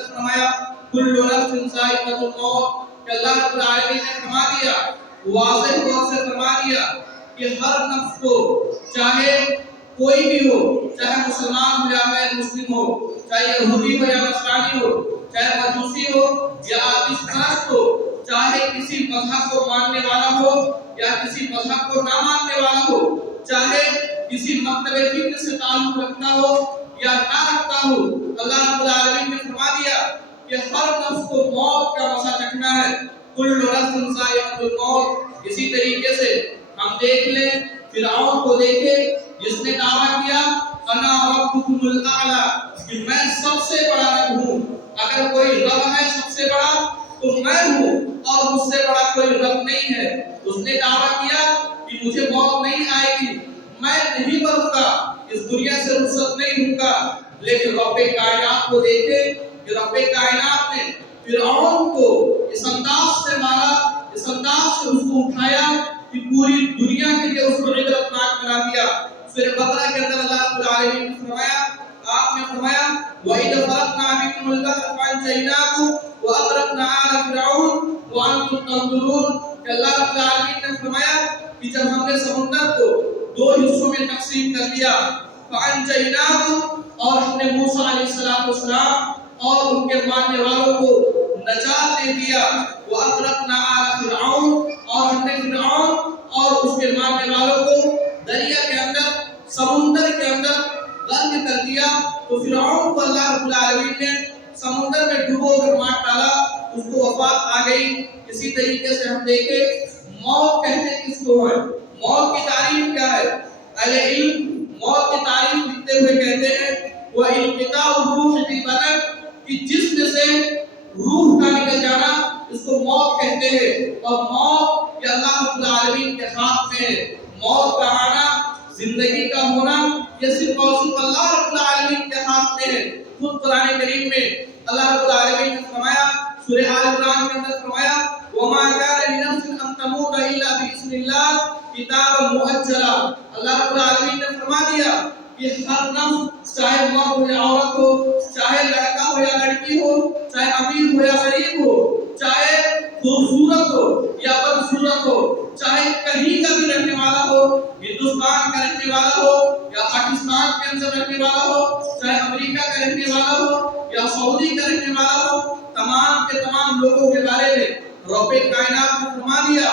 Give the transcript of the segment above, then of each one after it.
اندر فرمایا کل نفس ذائقۃ الموت کہ اللہ رب العالمین نے فرما دیا، واضح طور سے فرما دیا کہ ہر نفس کو چاہے کوئی بھی ہو، چاہے مسلمان ہو یا غیر مسلم ہو، چاہے یہودی ہو یا نصرانی ہو، چاہے مجوسی ہو یا آتش پرست ہو، چاہے کسی مذہب کو ماننے والا ہو یا کسی مذہب کو نہ ماننے والا ہو، چاہے کسی مکتب فکر سے تعلق رکھتا ہو یا نہ رکھتا ہو، اللہ رب العالمین نے فرما دیا کہ ہر نفس کو موت کا مزہ چکھنا ہے۔ کل نفس ذائقۃ الموت۔ اسی طریقے سے ہم دیکھ لیں فرعون کو دیکھیں جس نے دعویٰ کیا انا ربکم الاعلی کہ میں سب سے بڑا رب ہوں، اگر کوئی رب ہے سب سے بڑا تو میں ہوں اور مجھ سے بڑا کوئی رب نہیں ہے۔ اس نے دعویٰ کیا کہ مجھے موت نہیں آئے گی، میں نہیں مروں گا، اس دنیا سے رخصت نہیں ہوں گا، لیکن رب کائنات کو دیکھیں کہ رب کائنات نے فرعون کو اس انداز سے مارا، اس انداز سے اس کو اٹھایا کہ پوری دنیا کے لیے اس کو عبرتناک بنا دیا۔ سورہ بقرہ کے اندر اللہ رب العالمین نے فرمایا، آپ نے فرمایا وَإِذْ فَرَقْنَا بِكُمُ الْبَحْرَ فَأَنْجَيْنَاكُمْ وَأَغْرَقْنَا آلَ فِرْعَوْنَ وَأَنْتُمْ تَنظُرُونَ کہ اللہ رب العالمین نے فرمایا کہ جب ہم نے سمندر کو دو حصوں میں تقسیم کر دیا، فَأَنْجَيْنَاكُمْ اور ہم نے موسیٰ علیہ السلام اور ان کے ماننے والوں کو نجات دے دیا، وَأَغْرَقْنَا آلَ فِرْعَوْنَ اور ہم نے فرعون اور اس کے ماننے والوں کو دریا کے اندر، سمندر کے اندر غرق کر دیا۔ تو فرعون کو اللہ رب العالمین نے سمندر میں ڈبو کر مار ڈالا، اس کو وفات آ گئی۔ اسی طریقے سے ہم دیکھیں موت کہتے کس کو ہے، موت کی تعریف کیا ہے؟ اہل علم موت کی تعریف لکھتے ہوئے کہتے ہیں وہ انقطاع الروح فی البدن کہ جسم سے روح کا نکل جانا اس کو موت کہتے ہیں، اور موت یہ اللہ رب العالمین کے ہاتھ میں ہے۔ موت کا آنا، زندگی کا ہونا یہ صرف اور صرف اللہ رب العالمین کے ہاتھ میں ہے۔ خود قرآن کریم میں اللہ رب العالمین نے فرمایا، سورہ آل عمران کے اندر فرمایا وَمَا كَانَ لِنَفْسٍ أَن تَمُوتَ إِلَّا بِإِذْنِ اللَّهِ کتابًا مؤجلا۔ اللہ رب العالمین نے فرما دیا کہ ہر نفس چاہے مرد ہو یا عورت ہو، چاہے لڑکا ہو یا لڑکی ہو، چاہے امیر ہو یا غریب ہو، چاہے خوبصورت ہو یا بدصورت ہو، چاہے کہیں کا بھی رہنے والا ہو، ہندوستان کا رہنے والا ہو یا پاکستان کے اندر رہنے والا ہو، چاہے امریکہ کا رہنے والا ہو یا سعودی کا رہنے والا ہو، تمام کے تمام لوگوں کے بارے میں رب کائنات نے فرما دیا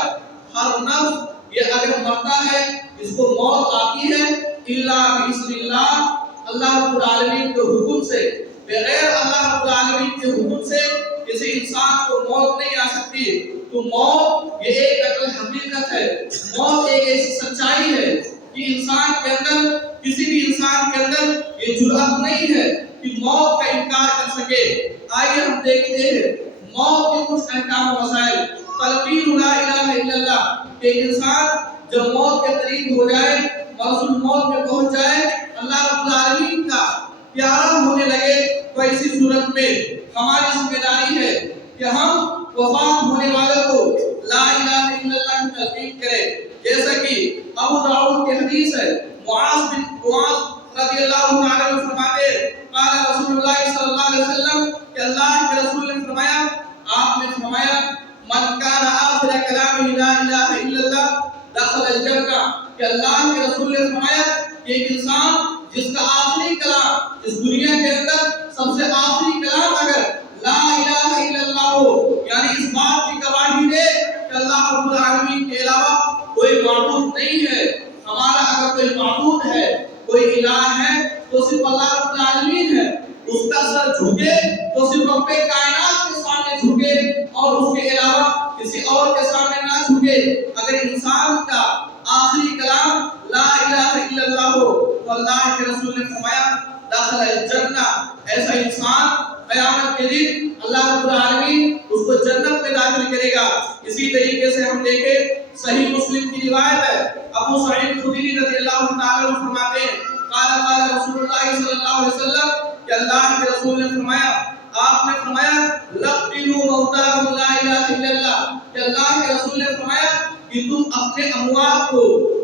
ہر نفس یہ اگر مرتا ہے اس کو موت آتی ہے الا باذن اللہ، اللہ رب العالمین کے حکم سے، بغیر اللہ رب العالمین کے حکم سے کسی انسان کو موت نہیں آ سکتی۔ تو موت یہ ایک عقل حقیقت ہے، موت ایک ایسی سچائی ہے کہ انسان کے اندر، کسی بھی انسان کے اندر یہ جرأت نہیں ہے کہ موت کا انکار کر سکے۔ آئیے ہم دیکھتے ہیں موت کے کچھ احکام و مسائل۔ تلقین لا الہ الا اللہ کہ انسان جب موت کے قریب ہو جائے، مرض الموت میں پہنچ جائے، اللہ رب العالمین کا پیارا ہونے لگے، تو ایسی صورت میں ہماری ذمہ داری ہے کہ ہم وفات ہونے والوں کو لا الہ الا اللہ کی تلقین کریں۔ جیسا کہ ابو داؤد کی حدیث ہے، معاذ رضی اللہ تعالی عنہ فرماتے قال رسول اللہ صلی اللہ علیہ وسلم کہ اللہ کے رسول نے فرمایا، آپ نے فرمایا من کان آخر کلامہ لا الہ الا اللہ دخل الجنہ کہ اللہ کے رسول نے فرمایا کہ ایک انسان جس کا آخری کلام اس دنیا کے اندر سب سے آخری کلام اگر لا الہ الا اللہ ہو، یعنی اس بات کی گواہی دے کہ اللہ رب العالمین کے علاوہ کوئی معبود نہیں ہے، ہمارا اگر کوئی معبود ہے، کوئی الہ ہے تو صرف اللہ رب العالمین ہے، اس کا سر جھکے تو صرف رب کائنات کے سامنے جھکے اور اس کے علاوہ کسی اور کے سامنے نہ جھکے۔ اگر انسان کا آخری کلام لا الہ الا اللہ ہو تو اللہ کے رسول نے فرمایا داخل الجنہ، ایسا انسان قیامت کے دن اللہ رب العالمین اس کو جنت میں داخل کرے گا۔ اسی طریقے سے ہم دیکھیں صحیح مسلم کی روایت ہے، ابو سعید خدری رضی اللہ تعالی عنہ فرماتے ہیں قال قال رسول اللہ صلی اللہ علیہ وسلم کہ اللہ کے رسول نے فرمایا، آپ نے فرمایا لقنوا موتاکم لا الہ الا اللہ کہ اللہ کے رسول نے فرمایا کہ تم اپنے اموات کو،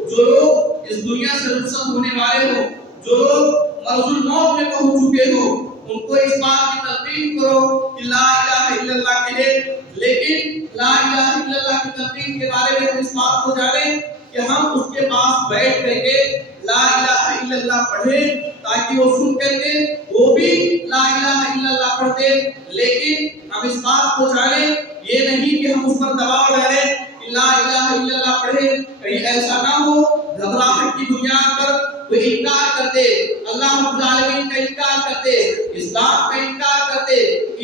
جو لوگ اس دنیا سے رخصت ہونے والے ہو، جو لوگ مرض الموت میں پہنچ چکے ہو، ان کو اس بات کی تلقین کرو کہ لا الہ الا اللہ کہے، لیکن لا الہ الا اللہ کی تلقین کے بارے میں ہم اس بات کو جانیں کہ ہم اس کے پاس بیٹھ کر کے لا الہ الا اللہ پڑھیں تاکہ وہ سن کر کے وہ بھی لا الہ الا اللہ پڑھتے، لیکن ہم اس بات کو جانیں یہ نہیں کہ ہم اس پر دباؤ ڈالیں کہ لا الہ الا اللہ پڑھیں، کہیں ایسا نہ ہو گھبراہٹ کی بنیاد پر وہ انکار کرتے، اللہ رب العالمین کا انکار کرتے، اسلام کا انکار کرتے،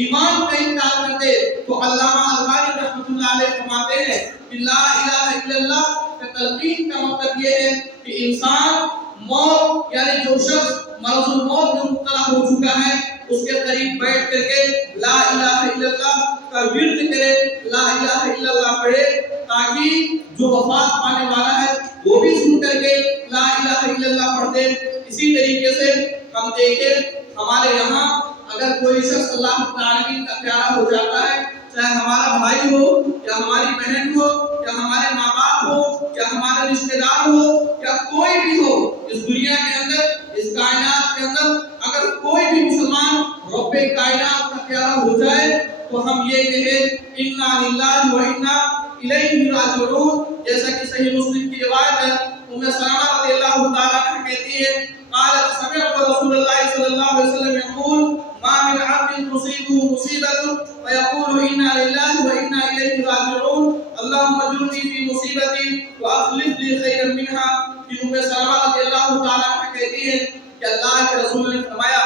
ایمان کا انکار کرتے، تو علامہ البانی رحمۃ اللہ علیہ فرماتے ہیں کہ لا الہ الا اللہ کا تلقین کا مطلب یہ ہے کہ انسان موت یعنی جو شخص مرض الموت میں مبتلا ہو چکا ہے اس کے قریب بیٹھ کر کے لا الہ الا اللہ کا ورد کرے، لا الہ الا اللہ پڑھے تاکہ جو وفات پانے والا ہے وہ بھی سن کر کے لا الہ الا اللہ پڑھتے۔ اسی طریقے سے ہم دیکھیں ہمارے یہاں اگر کوئی شخص اللہ رب العالمین کا پیارا ہو جاتا ہے، چاہے ہمارا بھائی ہو یا ہماری بہن ہو یا ہمارے ماں باپ ہو یا ہمارے رشتہ دار ہو یا کوئی بھی ہو اس دنیا کے اندر اس کائنات کے اندر، اگر کوئی بھی مسلمان رب کائنات کا پیارا ہو جائے تو ہم یہ کہیں انا للہ و انا الیہ راجعون، جیسا کہ صحیح مسلم کی روایت ہے ام سلمہ رضی اللہ تعالی عنہ کہتی ہے قالت سمعت رسول اللہ صلی اللہ علیہ وسلم يقول ما من عبد تصيبه مصيبة فيقول انا لله وانا اليه راجعون اللهم اجرني في مصيبتي واخلف لي خيرا منها۔ کہ ام سلمہ رضی اللہ تعالی عنہ کہتی ہے کہ اللہ کے رسول نے فرمایا،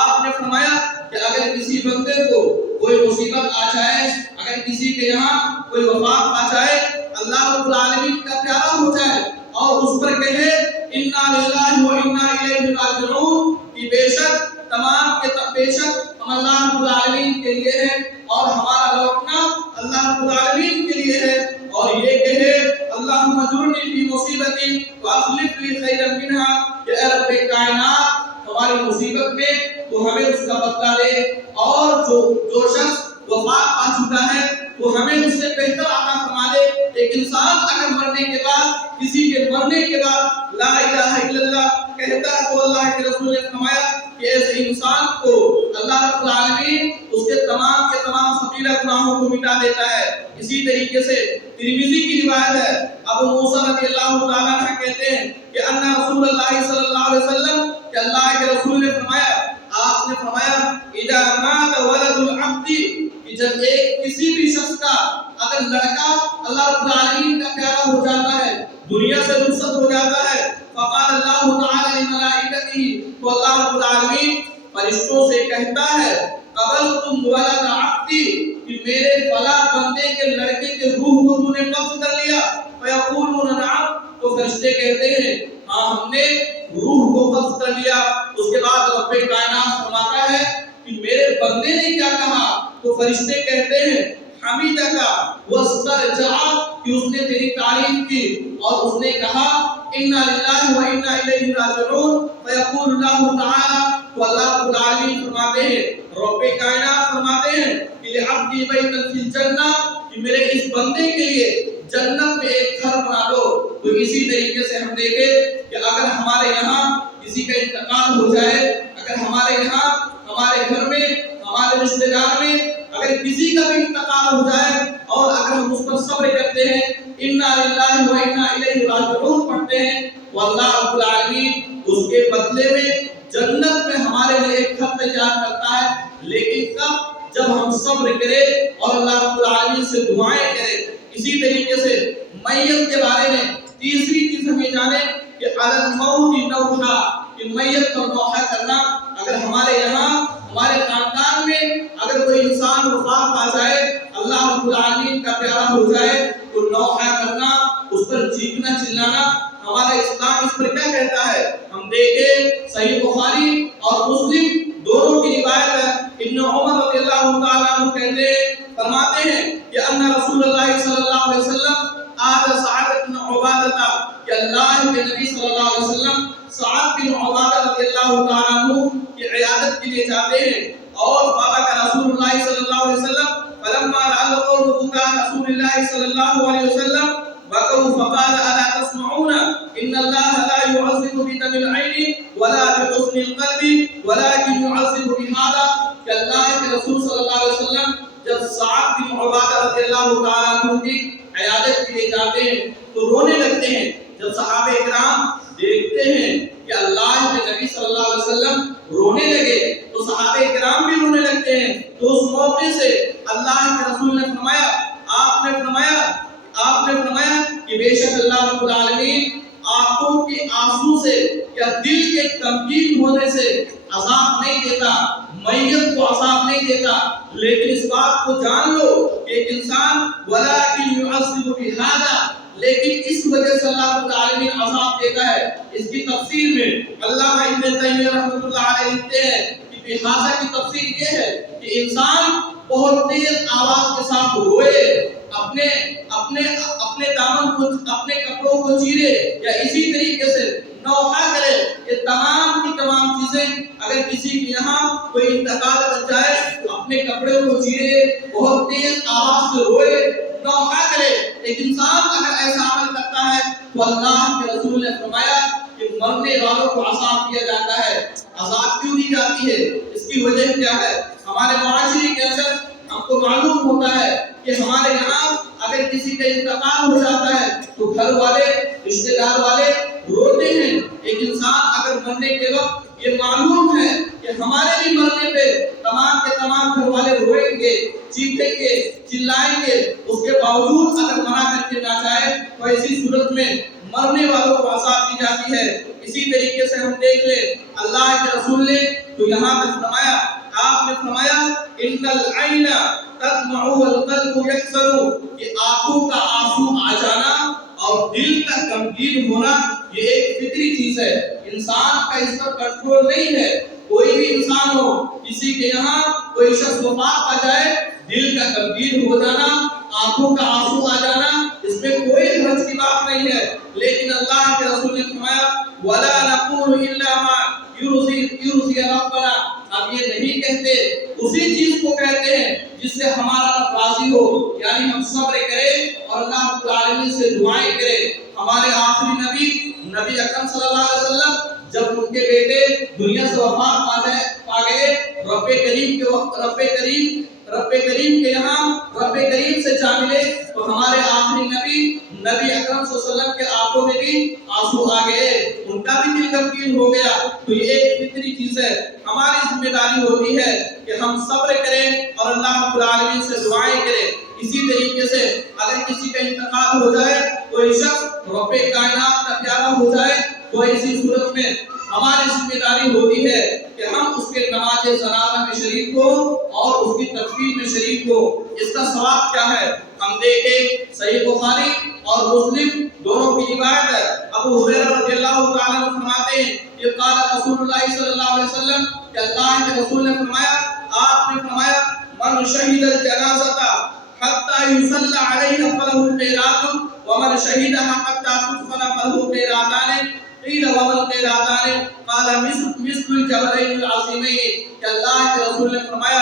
آپ نے فرمایا کہ اگر کسی بندے کو کوئی مصیبت آ جائے، اگر کسی کے یہاں کوئی وفات آ جائے، اللہ رب العالمین کا پیارا ہو جائے اور اس پر کہے انا للہ و انا الیہ راجعون، کہ بے شک تمام کے بے شک ہم اللہ رب العالمین کے لیے ہے اور ہمارا لوٹنا اللہ رب العالمین کے لیے ہے، اور یہ کہے اللہم اجرنی فی مصیبتی واخلف لی خیرا منها، کہ اے رب کائنات ہماری مصیبت میں تو ہمیں اس کا بدلہ دے، اور جو شخص وفات پا چکا ہے وہ ہمیں اس سے بہتر عطا فرما دے۔ ایک انسان اگر مرنے کے بعد کسی کے مرنے کے بعد لا الہ الا اللہ کہتا ہے تو اللہ کے رسول نے فرمایا کہ ایسے انسان کو اللہ رب العالمین اس کے تمام ثقیلہ گناہوں کو مٹا دیتا ہے۔ اسی طریقے سے ترمذی کی روایت ہے، ابو موسیٰ رضی اللہ تعالیٰ عنہ کہتے ہیں کہ ان رسول اللہ صلی اللہ علیہ وسلم کہ اللہ کے رسول نے فرمایا، آپ نے فرمایا اذا مات ولد العبد، کہ جب ایک کسی بھی شخص کا اگر لڑکا اللہ رب العالمین کا پیارا ہو جاتا ہے، دنیا سے رخصت ہو جاتا ہے، فقال اللہ تعالی لملائکتہ، تو اللہ رب العالمین فرشتوں سے کہتا ہے قبلتم ولد عبدی، کہ میرے فلاں بندے کے لڑکے کے روح کو تو نے قبض کر لیا، فیقولون نعم، تو فرشتے کہتے ہیں ہاں ہم نے روح کو قبض کر لیا۔ اس کے بعد رب کائنات فرماتا ہے کہ میرے بندے نے کیا کہا، تو فرشتے کہتے ہیں حمیدک واسترجع، کہ اس نے تیری تعریف کی اور اس نے کہا انا للہ و انا الیہ راجعون، فیقول اللہ تعالی، تو اللہ رب العالمین فرماتے ہیں رب کائنات فرماتے ہیں کہ لعبدی بیتا فی الجنہ، کہ میرے اس بندے کے لیے جنت میں ایک گھر بنا دو۔ تو اسی طریقے سے ہم دیکھیں کہ اگر ہمارے یہاں کسی کا انتقال ہو جائے، اگر ہمارے یہاں ہمارے گھر میں ہمارے رشتہ دار میں اگر کسی کا بھی انتقال ہو جائے اور اگر ہم اس پر صبر کرتے ہیں انا للہ و انا الیہ راجعون پڑھتے ہیں، تو اللہ رب العالمین اس کے بدلے میں جنت میں ہمارے لیے ایک گھر تیار کرتا ہے، لیکن کب؟ جب ہم صبر کریں اور اللہ رب العالمین سے دعائیں کریں۔ اسی طریقے سے میت کے بارے میں تیسری چیز ہمیں جانیں کہ علی الموت نوحہ، کہ میت پر نوحہ کرنا۔ اگر ہمارے یہاں ہمارے خاندان میں اگر کوئی انسان وفات پا جائے، اللہ رب العالمین کا پیارا ہو جائے، تو نوحہ کرنا، اس پر چیخنا چلانا، ہمارا اسلام اس پر کیا کہتا ہے؟ ہم دیکھیں صحیح بخاری اور مسلم دونوں کی روایت ہے، ابن عمر رضی اللہ تعالیٰ عنہ کہتے ہیں فرماتے ہیں کہ ان رسول اللہ صلی اللہ علیہ وسلم آج سعد بن عبادہ، کہ اللہ کے نبی صلی اللہ علیہ وسلم سعد بن عبادہ رضی اللہ تعالیٰ عنہ کی عیادت کے لیے جاتے ہیں، اور بابا کا رسول اللہ صلی اللہ علیہ وسلم فلما رأى القوم بكاء رسول الله صلی اللہ علیہ وسلم بكوا فقال الا تسمعون ان الله لا يعذب بدم العين ولا بحزن القلب ولكن يعذب بهذا جب سعد بن عبادہ رضی اللہ تعالیٰ عنہ کی عیادت کے لیے جاتے ہیں تو رونے لگتے ہیں. جب صحابہ کرام دیکھتے ہیں کہ اللہ کے نبی صلی اللہ علیہ وسلم رونے لگے تو صحابہ کرام بھی رونے لگتے ہیں. تو اس موقع سے اللہ کے رسول نے فرمایا آپ نے فرمایا کہ بے شک اللہ رب العالمین آنکھوں کی آنسو سے یا دل کے غمگین ہونے سے عذاب نہیں دیتا, میت کو عذاب نہیں دیتا, لیکن اس بات کو جان لو کہ ایک انسان ولکن یعذب بہذا, لیکن اس وجہ سے اللہ رب العالمین عذاب دیتا ہے. اس کی تفسیر میں علامہ ابن تیمیہ رحمۃ اللہ علیہ لکھتے ہیں کہ بہذا کی تفسیر یہ ہے کہ انسان بہت تیز آواز کے ساتھ روئے, اپنے دامن کو, اپنے کپڑوں کو چیرے یا اسی طریقے سے نوحہ کرے. یہ تمام کی تمام چیزیں اگر کسی کے یہاں کوئی انتقال کر جائے اپنے کپڑے کو چیرے, بہت تیز آواز سے روئے, نوحہ کرے. ایک انسان اگر ایسا عمل کرتا ہے تو اللہ کے رسول نے فرمایا کہ مرنے والوں کو عذاب دیا جاتا ہے. عذاب کیوں دی جاتی ہے؟ اس کی وجہ کیا ہے؟ ہمارے معاشرے کے اندر ہم کو معلوم ہوتا ہے کہ ہمارے یہاں اگر کسی کا انتقال ہو جاتا ہے تو گھر والے, رشتہ دار والے روتے ہیں. ایک انسان اگر مرنے کے وقت یہ معلوم ہے کہ ہمارے بھی مرنے پہ تمام کے تمام گھر والے روئیں گے, چیخیں گے, چلائیں گے, اس کے باوجود اگر منع کر کے نہ چاہے تو ایسی صورت میں مرنے والوں کو عذاب دی جاتی ہے. اسی طریقے سے ہم دیکھ لیں اللہ کے رسول نے تو یہاں تک فرمایا, آپ نے فرمایا ان العین تدمع والقلب یحزن, کہ آنکھوں کا آنسو آ جانا اور دل کا غمگین ہونا یہ ایک فطری چیز ہے. انسان کا اس پر کنٹرول نہیں ہے. کوئی بھی انسان ہو, کسی کے یہاں کوئی شخص وفات پا جائے, دل کا غمگین ہو جانا, آنکھوں کا آنسو آ جانا, اس میں کوئی حرج کی بات نہیں ہے. لیکن اللہ کے رسول نے فرمایا ولا نقول الا ما یرضی ربنا, ہم یہ نہیں کہتے, اسی چیز کو کہتے ہیں جس سے ہمارا رب راضی ہو, یعنی ہم صبر کریں اور اللہ رب العالمین سے دعائیں کریں. ہمارے آخری نبی اکرم صلی اللہ علیہ وسلم جب ان کے بیٹے دنیا سے وفات پا گئے, رب کریم سے جا ملے تو ہمارے آخری نبی اکرم صلی اللہ علیہ وسلم کے آنکھوں میں بھی آنسو آ گئے, ان کا بھی دل غمگین ہو گیا. تو یہ ایک فطری چیز ہے. ہماری ذمہ داری ہوتی ہے کہ ہم صبر کریں اور اللہ رب العالمین سے دعائیں کریں. اسی طریقے سے اگر کسی کا انتقال ہو جائے, کوئی شخص رب کائنات کا پیارا ہو جائے, تو ایسی صورت میں ہماری ذمہ داری ہوتی ہے کہ ہم اس کے نماز جنازہ میں شریک ہو اور اس کی تکفین میں شریک ہو. اس کا ثواب کیا ہے؟ ہم دیکھیں صحیح بخاری اور مسلم دونوں کی روایت ہے. ابو ہریرہ رضی اللہ تعالی عنہ فرماتے ہیں کہ قال رسول اللہ صلی اللہ علیہ وسلم, کہ اللہ کے رسول نے فرمایا, آپ نے فرمایا من شہد الجنازہ حتی یصلی علیہ فلہ قیرات ومن شہدها حتی تدفن فلہ قیراتان قیل ومن قیراتان قال مثل الجبلین العظیمین. کہ اللہ کے رسول نے فرمایا,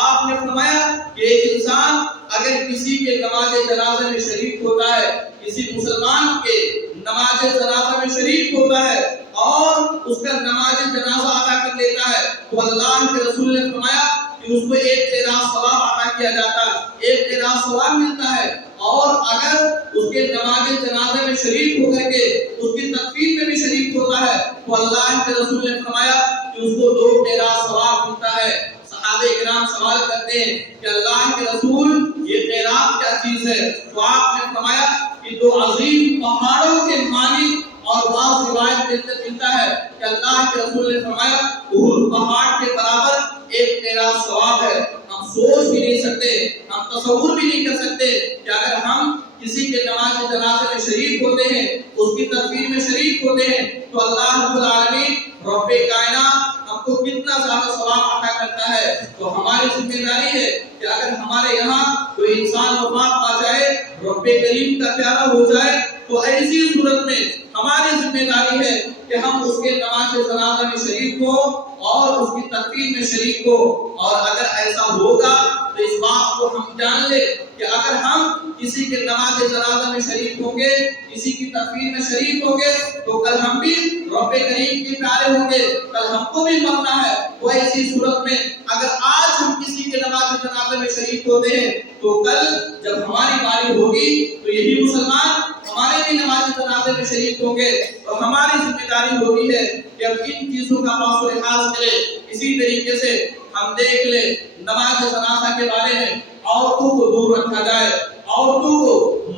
آپ نے فرمایا کہ ایک انسان اگر کسی کے نماز جنازہ میں شریک ہوتا ہے, کسی مسلمان کے نماز جنازہ میں شریک ہوتا ہے اور اس کا نماز جنازہ ادا کر لیتا ہے, تو اللہ کے رسول نے فرمایا کہ اس کو ایک قیراط ثواب عطا کیا جاتا ہے, ایک قیراط ثواب ملتا ہے. اور اگر اس کے نماز جنازے میں شریک ہو کر کے اس کی تکفین میں بھی شریک ہوتا ہے تو اللہ کے رسول نے فرمایا کہ اس کو 2 قیراط ثواب ملتا ہے. صحابہ کرام سوال کرتے ہیں کہ اللہ کے رسول یہ قیراط کیا چیز ہے؟ تو آپ نے فرمایا کہ 2 عظیم پہاڑوں کے معنی, اور بعض روایت کے اندر ملتا ہے کہ اللہ کے رسول نے فرمایا احد پہاڑ کے برابر ایک قیراط ثواب ہے. ہم سوچ بھی نہیں سکتے, ہم تصور بھی نہیں کر سکتے کہ اگر ہم کسی کے نماز جنازے میں شریک ہوتے ہیں, اس کی تکفین میں شریک ہوتے ہیں, تو اللہ رب العالمین رب کائنات ہم کو کتنا زیادہ ثواب عطا کرتا ہے. تو ہماری ذمہ داری ہے کہ اگر ہمارے یہاں کوئی انسان وفات پا جائے, رب کریم کا پیارا ہو جائے, تو ایسی صورت میں ہماری ذمہ داری ہے کہ ہم اس کے نماز جنازہ میں شریک ہوں اور اس کی تکفین میں شریک ہو. اور اگر ایسا ہوگا تو اس بات کو ہم جان لیں کہ اگر ہم کسی کے نماز جنازہ میں شریک ہوں گے, کسی کی تکفین میں شریک ہوں گے, تو کل ہم بھی رب کریم کے پیارے ہوں گے, کل ہم کو بھی مرنا ہے. تو ایسی صورت میں اگر آج ہم کسی کے نماز جنازے میں شریک ہوتے ہیں تو کل جب ہماری باری ہوگی تو یہی مسلمان ہمارے بھی نماز جنازے میں شریک ہوں گے اور ہماری ذمہ داری ہوتی ہے کہ ہم ان چیزوں کا پاس و لحاظ کریں۔ اسی طریقے سے ہم دیکھ لیں نماز جنازہ کے بارے میں عورتوں کو دور رکھا جائے، عورتوں کو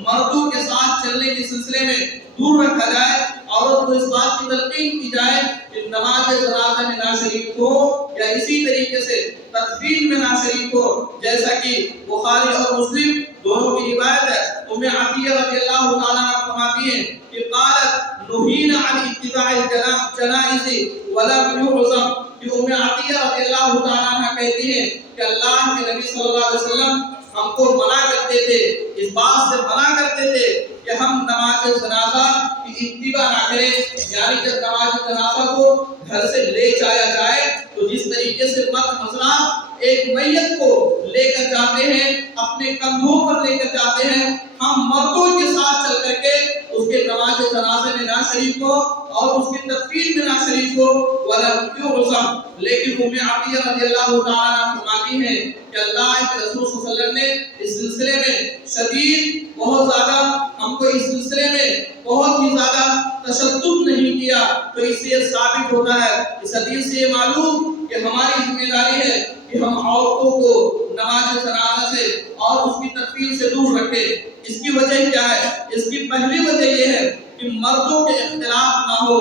مردوں کے ساتھ چلنے کے سلسلے میں دور رکھا جائے، عورت کو اس بات کی تلقین کی جائے کہ نماز جنازہ میں نہ شریک ہو یا اسی طریقے سے تدفین میں نہ شریک ہو، جیسا کہ بخاری اور مسلم دونوں کی روایت ہے۔ ام عطیہ رضی اللہ تعالیٰ عنہ فرماتی ہیں کہ قالت نہینا عن اتباع الجنائز ولم يعظم، کہ ام عطیہ رضی اللہ تعالیٰ عنہ کہتی ہیں کہ اللہ کے نبی صلی اللہ علیہ وسلم ہم کو منع کرتے تھے، اس بات سے منع کرتے تھے کہ ہم نماز جنازہ کی اتباع نہ کریں، یعنی کہ نماز جنازہ کو گھر سے لے جایا جائے تو جس طریقے سے مرد حضرات ایک میت کو لے کر جاتے ہیں، اپنے کندھوں پر لے کر جاتے ہیں، ہم مردوں کے ساتھ چل کر کے اس کے نماز جنازے میں نہ شریک ہو اور اس کی تدفین میں نہ شریک ہو، ولم يعظم۔ لیکن ام عطیہ رضی اللہ تعالیٰ عنہ فرماتی ہیں کہ اللہ کے رسول صلی اللہ علیہ وسلم نے اس سلسلے میں شدید بہت زیادہ ہم کو اس سلسلے میں بہت ہی زیادہ تشدد نہیں کیا، تو اس سے یہ ثابت ہوتا ہے، اس حدیث سے یہ معلوم کہ ہماری ذمہ داری ہے کہ ہم عورتوں کو نماز جنازہ سے اور اس کی تدفین سے دور رکھیں۔ اس کی وجہ کیا ہے؟ اس کی پہلی وجہ یہ ہے کہ مردوں کے اختلاف نہ ہو،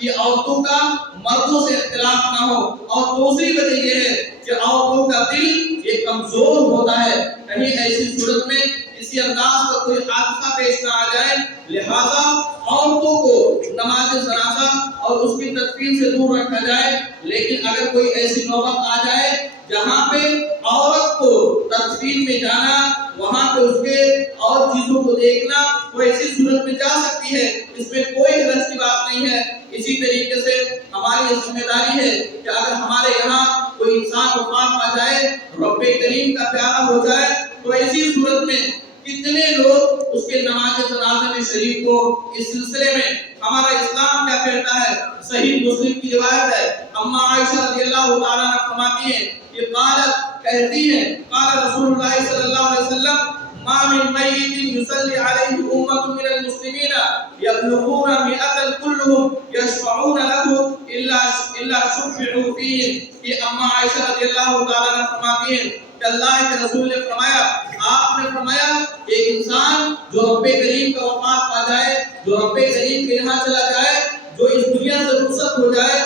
کہ عورتوں کا مردوں سے اختلاف نہ ہو، اور دوسری وجہ یہ ہے کہ عورتوں کا دل یہ کمزور ہوتا ہے، کہیں ایسی صورت میں کسی انداز کا کوئی حادثہ پیش نہ آ جائے، لہذا عورتوں کو نماز جنازہ اور اس کی تدفین سے دور رکھا جائے۔ لیکن اگر کوئی ایسی نوبت آ جائے جہاں پہ عورت کو تدفین میں جانا، وہاں پہ اس کے اور چیزوں کو دیکھنا، وہ ایسی صورت میں جا سکتی ہے، اس میں کوئی حرج کی بات نہیں ہے۔ اسی طریقے سے ہماری ذمہ داری ہے کہ اگر ہمارے یہاں کوئی انسان وفات پا جائے، رب کریم کا پیارا ہو جائے، تو ایسی صورت میں کتنے لوگ اس کے نماز جنازے میں شریک ہو۔ اس سلسلے میں ہمارا اسلام کیا کہتا ہے؟ صحیح مسلم کی روایت ہے، اما عائشہ رضی اللہ تعالیٰ عنہ فرماتی ہیں کہ قالت کہتی ہیں قال رسول اللہ صلی اللہ علیہ وسلم ما من میت یصلی علیہ امت من المسلمین یبلغون مئتا کلهم یشفعون له الا شفعوا فیہ، کہ اما عائشہ رضی اللہ تعالیٰ عنہ فرماتی ہیں کہ اللہ کے رسول نے فرمایا، آپ نے فرمایا ایک انسان جو رب کریم کا وفات پا جائے، جو رب کریم کے یہاں چلا جائے، جو اس دنیا سے رخصت ہو جائے،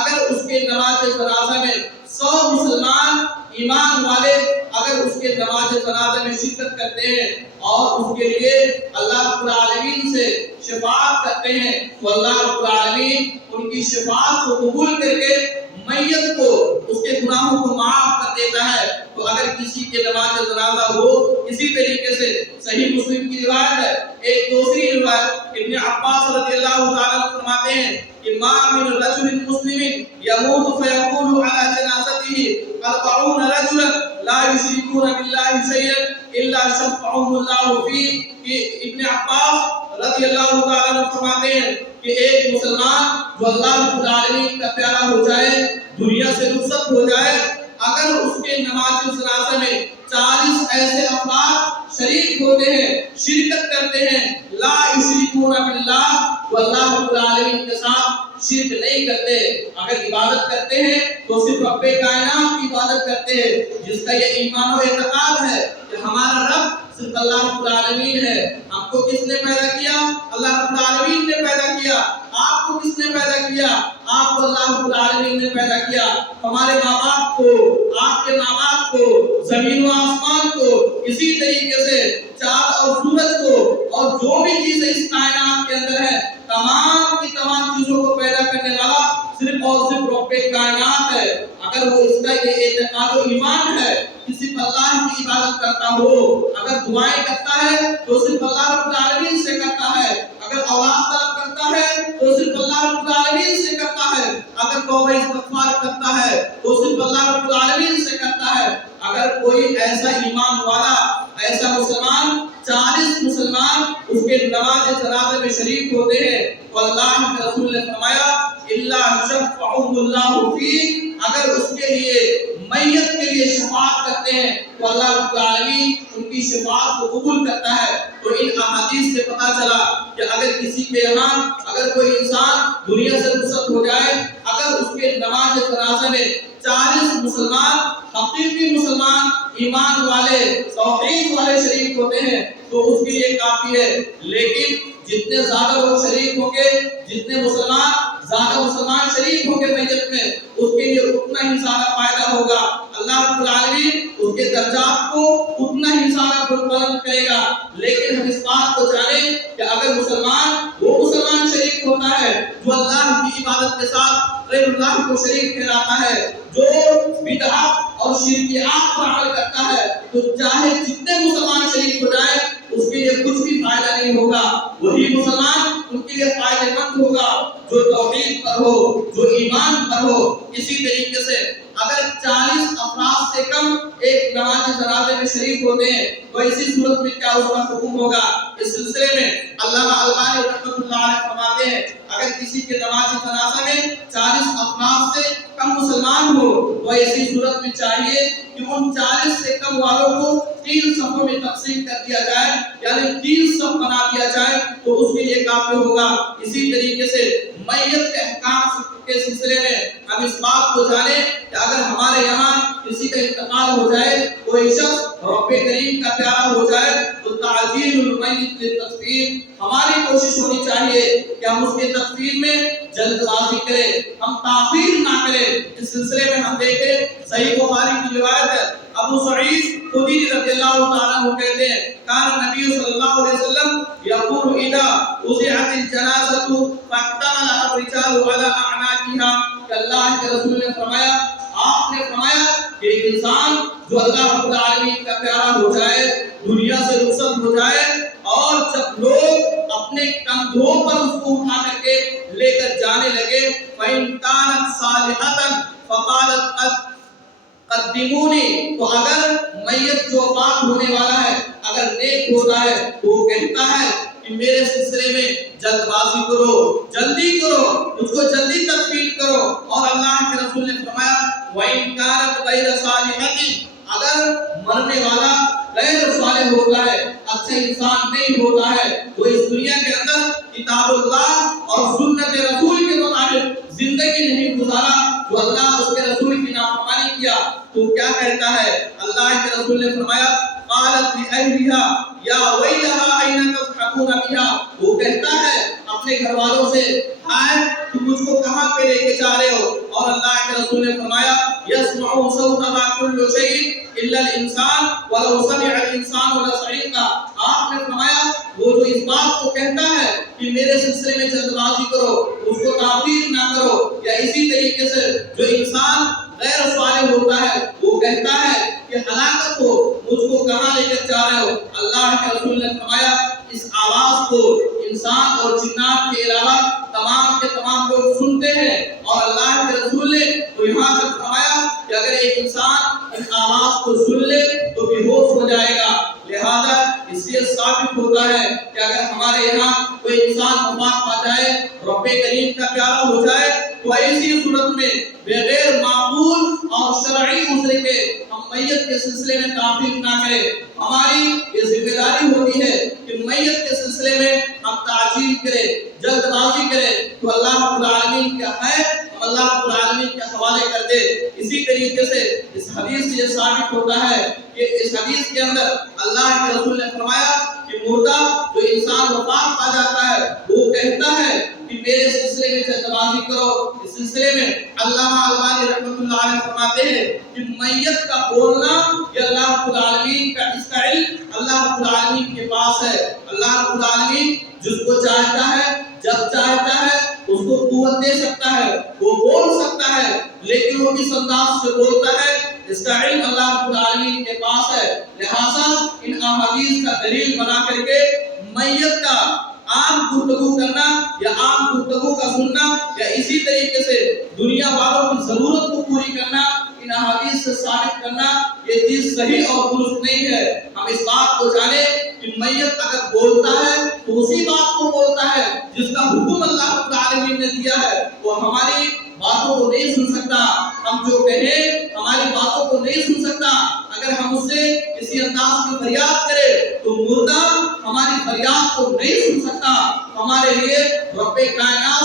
اگر اس کے نماز جنازہ میں 100 مسلمان ایمان والے اگر اس کے نماز جنازہ میں شرکت کرتے ہیں اور اس کے لیے اللہ رب العالمین سے شفاعت کرتے ہیں، تو اللہ رب العالمین ان کی شفاعت کو قبول کر کے میت کو اس کے گناہوں کو معاف کر دیتا ہے۔ تو اگر کسی کے نماز جنازہ ہو، اسی طریقے سے صحیح مسلم کی روایت ہے، ایک دوسری روایت ابن عباس رضی اللہ تعالیٰ عنہ فرماتے ہیں کہ ما من رجل مسلم يموت فيقول على جنازته 40 رجلا لا يشركون بالله شيئا الا شفعهم الله فيه، کہ ابن عباس رضی اللہ تعالیٰ عنہ فرماتے ہیں کہ ایک مسلمان جو اللہ رب العالمین کا پیارا ہو جائے، دنیا سے رخصت ہو جائے، اگر اس کے نماز جنازہ میں 40 ایسے افراد شریک ہوتے ہیں، شرکت کرتے ہیں، لا یشرکون باللہ، وہ اللہ رب العالمین کے ساتھ شرک نہیں کرتے، اگر عبادت کرتے ہیں تو صرف رب کائنات کی عبادت کرتے ہیں، جس کا یہ ایمان و اعتقاد ہے کہ ہمارا رب صرف اللہ رب العالمین ہے۔ ہم کو کس نے پیدا کیا؟ اللہ رب العالمین نے پیدا کیا۔ آپ کو کس نے پیدا کیا؟ آپ کو اللہ رب العالمین نے پیدا کیا۔ ہمارے ماں باپ کو، آپ کے ماں باپ کو، زمین و آسمان کو، اسی طریقے سے چاند اور سورج کو، اور جو بھی چیزیں اس کائنات کے اندر ہے، تمام کی تمام چیزوں کو پیدا کرنے والا صرف اور صرف رب کائنات ہے۔ اگر وہ اس کا یہ اعتقاد و ایمان ہے کہ صرف اللہ کی عبادت کرتا ہو، اگر دعائیں کرتا ہے تو صرف اللہ رب العالمین سے کرتا ہے، اگر اولاد طلب کرتا ہے تو صرف اللہ رب العالمین سے کرتا ہے، اگر توبہ استغفار کرتا ہے تو صرف اللہ رب العالمین سے کرتا ہے۔ اگر کوئی ایسا ایمان والا، ایسا مسلمان 40 مسلمان اس کے نماز جنازے میں شریک ہوتے ہیں تو اللہ کے رسول نے فرمایا الا شفعه اللہ فی، اگر اس کے لیے میت کے لیے شفاعت کرتے ہیں تو اللہ رب العالمین ان کی شفاعت کو قبول کرتا ہے۔ تو ان احادیث سے پتہ چلا کہ اگر کسی کے یہاں اگر کوئی انسان دنیا سے رخصت ہو جائے، اگر اس کے نماز جنازہ میں 40 مسلمان حقیقی مسلمان ایمان والے توحید والے شریک ہوتے ہیں تو اس کے لیے کافی ہے۔ لیکن جتنے زیادہ لوگ شریک ہوں گے، جتنے زیادہ مسلمان شریک ہوں گے میت میں، اس کے لیے اتنا ہی زیادہ فائدہ ہوگا۔ اللہ رب العالمین اس کے درجات کو اتنا ہی زیادہ بلند کرے گا۔ لیکن ہم اس بات کو جانیں کہ اگر وہ مسلمان شریک ہوتا ہے جو اللہ کی عبادت کے ساتھ غیر اللہ کو شریک ٹھہراتا ہے، جو بدعات اور شرکیات پر عمل کرتا ہے، تو چاہے جتنے مسلمان شریک ہو جائے اس کے لیے کچھ بھی فائدہ نہیں ہوگا۔ وہی مسلمان ان کے لیے فائدہ مند ہوگا جو توحید پر ہو، جو ایمان پر ہو۔ اسی طریقے سے اگر 40 افراد سے کم ایک نماز جنازے میں شریک ہوتے ہیں تو اسی صورت میں کیا اس کا حکم ہوگا؟ اس سلسلے میں علامہ البانی رحمۃ اللہ علیہ فرماتے ہیں اگر کسی کے نماز جنازہ میں 40 افراد سے کم مسلمان ہو تو اسی صورت میں چاہیے کہ ان 40 سے کم والوں کو 3 صفوں میں تقسیم کر دیا جائے، یعنی 3 صف بنا دیا جائے تو اس کے لیے کافی ہوگا۔ اسی طریقے سے میت کے احکام کے سلسلے میں ہم اس بات کو جانیں کہ اگر ہمارے یہاں کسی کا انتقال ہو جائے، کوئی شخص رب کریم کا پیارا ہو جائے تو تعجیل المیت للتدفین، ہماری کوشش ہونی چاہیے کہ ہم اس کے تدفین میں جلد بازی کریں، ہم تاخیر نہ کریں۔ اس سلسلے میں ہم دیکھیں صحیح بخاری کی روایت ہے، ابو سعید خدری رضی اللہ تعالیٰ عنہ کہتے ہیں کان نبی صلی اللہ علیہ وسلم یقول اذا وضعت الجنازۃ فاحتمل الرجال على اعناقها، کہ اللہ کے رسول نے فرمایا، آپ نے فرمایا کہ ایک انسان جو اللہ رب العالمین کا پیارا ہو جائے، دنیا سے رخصت ہو جائے، اور جب لوگ اپنے کندھوں پر اس کو اٹھا کر کے لے کر جانے لگے، فَإِن كَانَتْ صَالِحَةً فَقَالَتْ قدمونی، تو اگر میت جو وفات ہونے والا ہے اگر نیک ہوتا ہے تو وہ کہتا ہے کہ میرے سلسلے میں جلد بازی کرو، جلدی کرو، مجھ کو جلدی تدفین کرو۔ اور اللہ کے رسول نے فرمایا وَإِن كَانَتْ غَيْرَ صَالِحَةٍ، اگر مرنے والا غیر صالح ہوتا ہے، اچھا انسان نہیں ہوتا ہے، وہ اس دنیا کے اندر کتاب اللہ اور سنت رسول کے مطابق زندگی نہیں گزارا، جو اللہ اس کے رسول کی نافرمانی کیا، تو کیا کہتا ہے؟ اللہ کے رسول نے فرمایا قالت لأهلها یا ویلها أين تضحكون بها، وہ کہتا ہے اپنے گھر والوں سے ہائے تم مجھ کو کہاں پہ لے کے جا رہے ہو؟ اور اللہ کے رسول نے فرمایا يسمع صوتها كل شيء الا الانسان ولو سمع الانسان لصعق، آپ نے فرمایا وہ جو اس بات کو کہتا ہے کہ میرے سلسلے میں جلد بازی کرو، اس کو تعبیر نہ کرو، یا اسی طریقے سے جو انسان غیر صالح ہوتا ہے وہ کہتا ہے کہ ہلاکت ہو، مجھ کو کہاں لے کر جا رہے ہو؟ اللہ کے رسول نے فرمایا اس آواز کو انسان اور جنات کے علاوہ تمام کے تمام لوگ سنتے ہیں، اور اللہ کے رسول نے تو یہاں تک فرمایا کہ اگر ایک انسان اس آواز کو سن لے تو بے ہوش ہو جائے گا۔ لہذا اس سے ثابت ہوتا ہے کہ اگر ہمارے یہاں کوئی انسان وفات پا جائے، رب کریم کا پیارا ہو جائے، تو ایسی صورت میں بغیر معقول اور شرعی عذر کے ہم میت کے سلسلے میں تاخیر نہ کریں۔ ہماری یہ ذمہ داری ہوتی ہے کہ میت کے سلسلے میں ہم تعجیل کریں، جلد بازی کریں، تو اللہ رب العالمین کیا ہے ہم اللہ رب العالمین کے حوالے کر دے۔ اسی طریقے سے اس حدیث سے یہ ثابت ہوتا ہے کہ اس حدیث کے اندر اللہ کے رسول نے فرمایا کہ مردہ جو انسان وفات پا جاتا ہے وہ کہتا ہے کہ میرے سلسلے میں جلد بازی کرو۔ اس سلسلے میں علامہ البانی رحمۃ اللہ علیہ فرماتے ہیں کہ میت کا بولنا یہ اللہ رب العالمین کا اس کا علم اللہ رب العالمین کے پاس ہے۔ اللہ رب العالمین جس کو چاہتا ہے جب چاہتا ہے اس کو قوت دے سکتا ہے، وہ بول سکتا ہے، لیکن وہ کس انداز سے بولتا ہے اس کا علم اللہ رب العالمین کے پاس ہے۔ لہذا ان احادیث کا دلیل بنا کر کے میت کا عام گفتگو کرنا یا عام گفتگو کا سننا یا اسی طریقے سے دنیا والوں کی ضرورت کو پوری کرنا، ان احادیث سے ثابت کرنا یہ چیز صحیح اور درست نہیں ہے۔ ہم اس بات کو جانیں کہ میت اگر بولتا ہے تو اسی بات کو بولتا ہے جس کا حکم اللہ رب العالمین نے دیا ہے. وہ ہماری باتوں کو نہیں سن سکتا، ہم جو کہیں ہماری باتوں کو نہیں سن سکتا. اگر ہم اس سے کسی انداز میں فریاد کریں تو مردہ ہماری فریاد کو نہیں سن سکتا. ہمارے لیے رب کائنات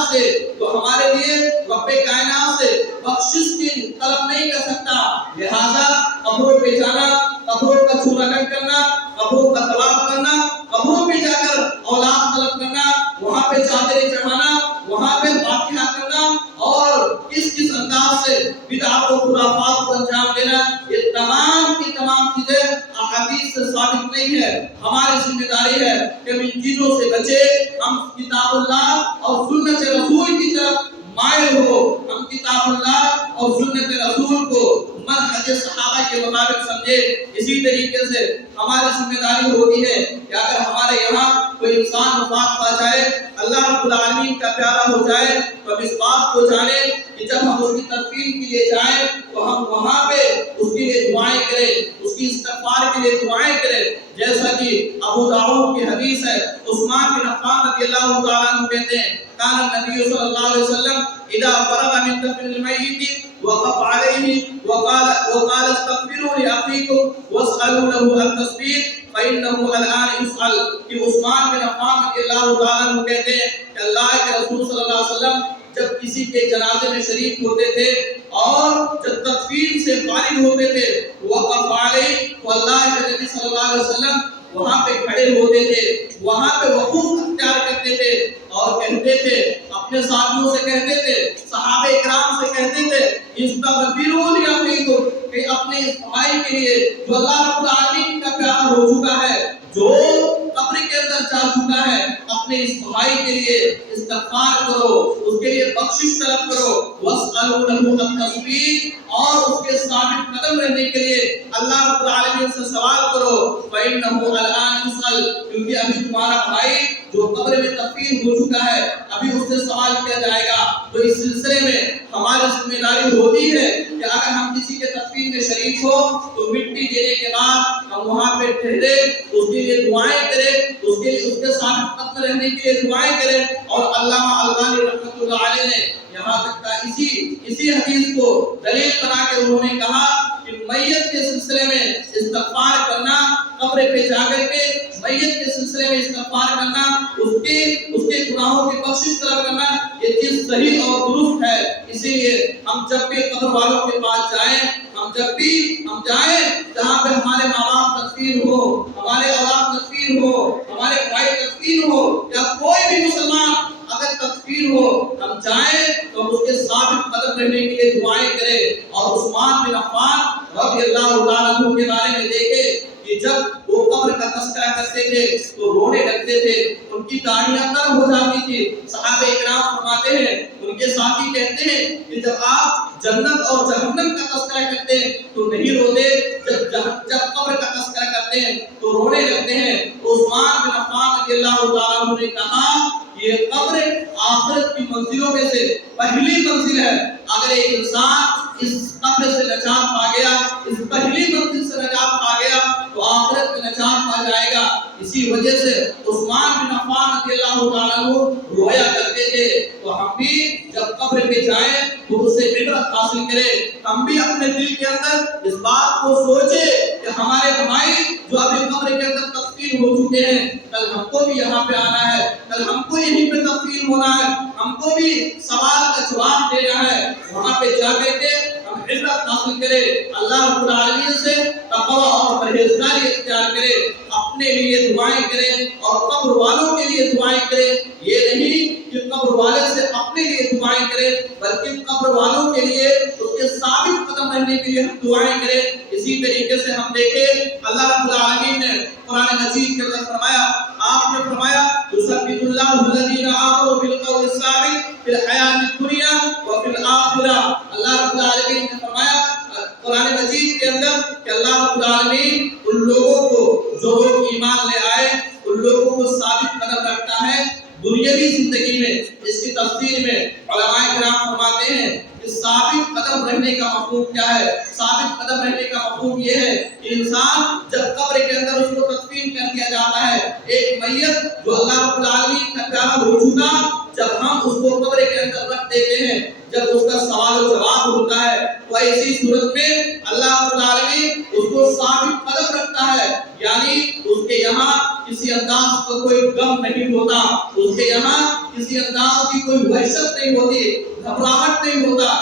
سے بخشش کی طلب نہیں کر سکتا. لہذا قبروں پہ جانا، قبروں کا چوراگن کرنا، قبروں کا طواف کرنا، قبروں پہ جا کر اولاد طلب کرنا، وہاں پہ چادریں چڑھانا، وہاں پہ فاتحہ کرنا اور کس انداز سے بدعات و خرافات کو انجام دینا، یہ تمام کی تمام چیزیں احادیث سے ثابت نہیں ہے. ہماری ذمہ داری ہے کہ ہم ان چیزوں سے بچے، ہم کتاب اللہ اور سنت رسول کی طرف مائل ہو. ہم کتاب اللہ اور سنت رسول کو منہج صحابہ کے مطابق سمجھے. اسی طریقے سے ہماری ذمہ داری ہوتی ہے کہ اگر ہمارے یہاں کوئی انسان وفات پا جائے، اللہ رب العالمین کا پیارا ہو جائے، تو ہم اس بات کو جانیں کہ جب ہم اس کی تدفین کے لیے جائیں تو ہم وہاں پہ اس کے لیے دعائیں کریں، اس کی استغفار کے لیے دعائیں کریں. جیسا کہ ابو داؤد کی حدیث ہے، عثمان بن عفان رضی اللہ تعالیٰ عنہ کہتے ہیں کان النبی صلی اللہ علیہ وسلم اذا فرغ من دفن المیت وقف علیہ وقال استغفروا لاخیکم واسألوا له التثبیت فإنه الآن يسأل. کہ عثمان بن عفان رضی اللہ تعالیٰ عنہ کہتے ہیں کہ اللہ کے رسول صلی اللہ علیہ وسلم جب کسی کے جنازے میں شریک ہوتے تھے اور جب تدفین سے فارغ ہوتے تھے، وقف علیہ، تو اللہ کے نبی صلی اللہ علیہ وسلم وہاں پہ کھڑے ہوتے تھے، وہاں پہ وقوف اختیار کرتے تھے اور کہتے تھے، اپنے ساتھیوں سے کہتے تھے، صحابہ اکرام سے کہتے تھے، استغفروا لاخیکم، کہ اپنے اس بھائی کے لیے جو اللہ رب العالمین کا پیارا ہو چکا ہے، جو قبر کے اندر جا چکا ہے، اپنے اس بھائی کے لیے استغفار کرو، اس کے لیے بخشش طلب کرو. واسألوا له التثبیت، اور اس کے ثابت قدم رہنے کے لیے اللہ رب العالمین سے سوال کرو. فإنه الآن يسأل، کیونکہ ابھی تمہارا بھائی جو قبر میں تدفین ہو چکا ہے، ابھی اس سے سوال کیا جائے گا. تو اس سلسلے میں ہماری ذمہ داری ہوتی ہے کہ اگر ہم کسی کے تدفین میں شریک ہو تو مٹی دینے کے بعد ہم وہاں پہ ٹھہرے، اس کے لیے دعائیں کریں، اس کے ثابت قدم رہنے کے لیے دعائیں کریں. اور علامہ البانی رحمۃ اللہ علیہ نے یہاں تک کا اسی حدیث کو دلیل بنا کے انہوں نے کہا کہ میت کے سلسلے میں استغفار کرنا، قبر پہ جا کر کے میت کے سلسلے میں استغفار کرنا، اس کے گناہوں کی بخشش طلب کرنا، یہ چیز صحیح اور درست ہے. اسی لیے ہم جب بھی قبر والوں کے پاس جائیں، ہم جائیں جہاں پہ ہمارے ماں باپ تدفین ہو، ہمارے اولاد تدفین ہو، ہمارے بھائی تدفین ہو، یا کوئی بھی مسلمان اگر تدفین ہو، ہم جائیں تو ہم اس کے ثابت قدم رہنے کے لیے دعائیں کریں. اور عثمان بن عفان رضی اللہ تعالیٰ عنہ کے بارے میں دیکھیں کہ جب وہ قبر کا تذکرہ کرتے تھے تو رونے لگتے تھے، ان کی داڑھیاں نرم ہو جاتی تھی. صحابہ اکرام فرماتے ہیں، ان کے ساتھی کہتے ہیں کہ جب آپ جنت اور جہنم کا تذکرہ کرتے ہیں تو نہیں روتے، جب قبر کا تذکرہ کرتے ہیں تو رونے لگتے ہیں. عثمان بن عفان رضی اللہ تعالیٰ عنہ نے کہا یہ قبر آخرت کی منزلوں میں سے پہلی منزل ہے. اگر ایک انسان اس قبر سے نجات پا گیا، اس پہلی منزل سے نجات پا گیا تو آخرت میں نجات پا جائے گا. اسی وجہ سے عثمان بن عفان رضی اللہ تعالیٰ عنہ رویا کرتے تھے. تو ہم بھی جب قبر پہ جائیں تو اس سے عبرت حاصل کریں. ہم بھی اپنے دل کے اندر اس بات کو سوچیں کہ ہمارے بھائی جو ابھی قبر کے اندر تدفین ہو چکے ہیں، کل ہم کو بھی یہاں پہ آنا ہے، کل ہم کو یہیں پہ تدفین ہونا ہے، ہم کو بھی سوال کا جواب دینا ہے. وہاں پہ جا کر کے ہم عبرت حاصل کریں، اللہ رب العالمین سے تقوی اور پرہیزگاری اختیار کریں، اپنے لیے دعائیں کریں اور قبر والوں کے لیے دعائیں کریں. یہ نہیں کہ قبر والے سے اپنے لیے دعائیں کریں، بلکہ قبر والوں کے لیے، اس کے ثابت قدم رہنے کے لیے ہم دعائیں کریں. اسی طریقے سے ہم دیکھیں اللہ رب العالمین نے قرآن مجید کے اندر فرمایا، آپ نے فرمایا یثبت اللہ الذین آمنوا بالقول الثابت فی الحیاۃ الدنیا وفی الآخرہ. اللہ رب العالمین نے فرمایا قرآن مجید کے اندر کہ اللہ رب العالمین ان لوگوں کو جو لوگ ایمان لے آئے، ان لوگوں کو ثابت قدم رکھتا ہے دنیاوی زندگی میں. اس کی تفسیر میں علماء کرام فرماتے ہیں کہ ثابت قدم رہنے کا مفہوم کیا ہے؟ ثابت قدم رہنے کا مفہوم یہ ہے کہ انسان جب قبر کے اندر اس کو تدفین کر دیا جاتا ہے کسی انداز کا کوئی غم نہیں ہوتا، اس کے یہاں کسی انداز کی کوئی وحشت نہیں ہوتی، گھبراہٹ نہیں ہوتا.